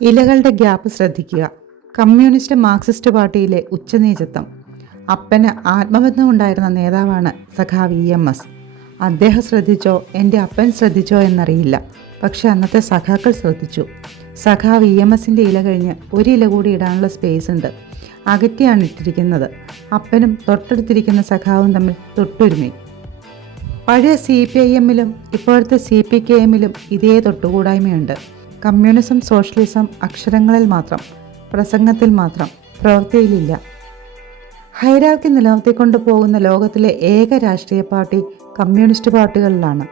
ഇലകളുടെ ഗ്യാപ്പ് ശ്രദ്ധിക്കുക. Communist Marxist പാർട്ടിയിലെ ഉച്ചനീചത്വം. അപ്പന് ആത്മബന്ധമുണ്ടായിരുന്ന നേതാവാണ് സഖാവ് ഇ എം എസ്. അദ്ദേഹം ശ്രദ്ധിച്ചോ? എന്റെ അപ്പൻ ശ്രദ്ധിച്ചോ എന്നറിയില്ല. പക്ഷെ അന്നത്തെ സഖാക്കൾ ശ്രദ്ധിച്ചു. സഖാവ് ഇ എം എസിന്റെ ഇല കഴിഞ്ഞ് ഒരു ഇല കൂടി ഇടാനുള്ള സ്പേസ് ഉണ്ട്. അകറ്റിയാണ് ഇട്ടിരിക്കുന്നത്. അപ്പനും തൊട്ടടുത്തിരിക്കുന്ന സഖാവും തമ്മിൽ തൊട്ടുരുമി. പഴയ സി പി ഐ എമ്മിലും ഇപ്പോഴത്തെ സി പി കെ എമ്മിലും ഇതേ തൊട്ടുകൂടായ്മയുണ്ട്. കമ്മ്യൂണിസം സോഷ്യലിസം അക്ഷരങ്ങളിൽ മാത്രം പ്രസംഗത്തിൽ മാത്രം പ്രവൃത്തിയിലില്ല. ഹൈരാർക്കി നിലനിർത്തിക്കൊണ്ട് പോകുന്ന ലോകത്തിലെ ഏക രാഷ്ട്രീയ പാർട്ടി കമ്മ്യൂണിസ്റ്റ് പാർട്ടികളിലാണ്.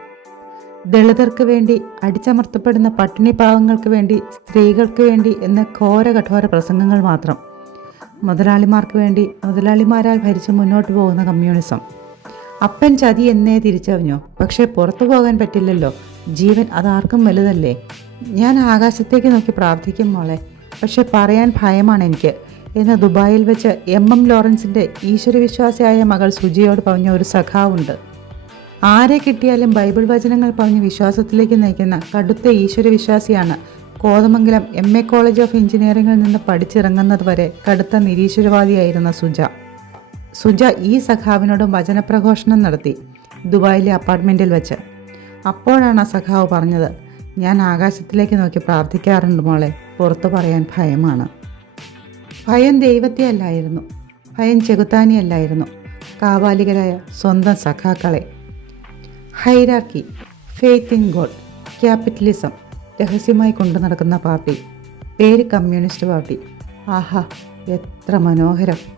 ദളിതർക്ക് വേണ്ടി അടിച്ചമർത്തപ്പെടുന്ന പട്ടിണി പാവങ്ങൾക്ക് വേണ്ടി സ്ത്രീകൾക്ക് വേണ്ടി എന്ന ഘോര കഠോര പ്രസംഗങ്ങൾ മാത്രം. മുതലാളിമാർക്ക് വേണ്ടി മുതലാളിമാരാൽ ഭരിച്ച് മുന്നോട്ട് പോകുന്ന കമ്മ്യൂണിസം. അപ്പൻ ചതി എന്നേ തിരിച്ചറിഞ്ഞു. പക്ഷേ പുറത്തു പോകാൻ പറ്റില്ലല്ലോ. ജീവൻ അതാർക്കും വലുതല്ലേ? ഞാൻ ആകാശത്തേക്ക് നോക്കി പ്രാർത്ഥിക്കും മോളെ. പക്ഷെ പറയാൻ ഭയമാണ് എനിക്ക്. എന്ന് ദുബായിൽ വെച്ച് എം എം ലോറൻസിന്റെ ഈശ്വരവിശ്വാസിയായ മകൾ സുജിയോട് പറഞ്ഞ ഒരു സഖാവുണ്ട്. ആരെ കിട്ടിയാലും ബൈബിൾ വചനങ്ങൾ പറഞ്ഞ് വിശ്വാസത്തിലേക്ക് നയിക്കുന്ന കടുത്ത ഈശ്വരവിശ്വാസിയാണ് Kothamangalam M A college of എഞ്ചിനീയറിംഗിൽ നിന്ന് പഠിച്ചിറങ്ങുന്നത് വരെ കടുത്ത നിരീശ്വരവാദിയായിരുന്ന സുജ. സുജ ഈ സഖാവിനോട് വചനപ്രഘോഷണം നടത്തി ദുബായിലെ അപ്പാർട്ട്മെന്റിൽ വെച്ച്. അപ്പോഴാണ് ആ സഖാവ് പറഞ്ഞത് ഞാൻ ആകാശത്തിലേക്ക് നോക്കി പ്രാർത്ഥിക്കാറുണ്ട് മോളെ പുറത്തു പറയാൻ ഭയമാണ്. ഭയം ദൈവത്തെ അല്ലായിരുന്നു ഭയം ചെകുത്താനി അല്ലായിരുന്നു കാവാലികരായ സ്വന്തം സഖാക്കളെ. Hierarchy faith in God capitalism രഹസ്യമായി കൊണ്ടു നടക്കുന്ന പാർട്ടി പേര് കമ്മ്യൂണിസ്റ്റ് പാർട്ടി. ആഹാ എത്ര മനോഹരം.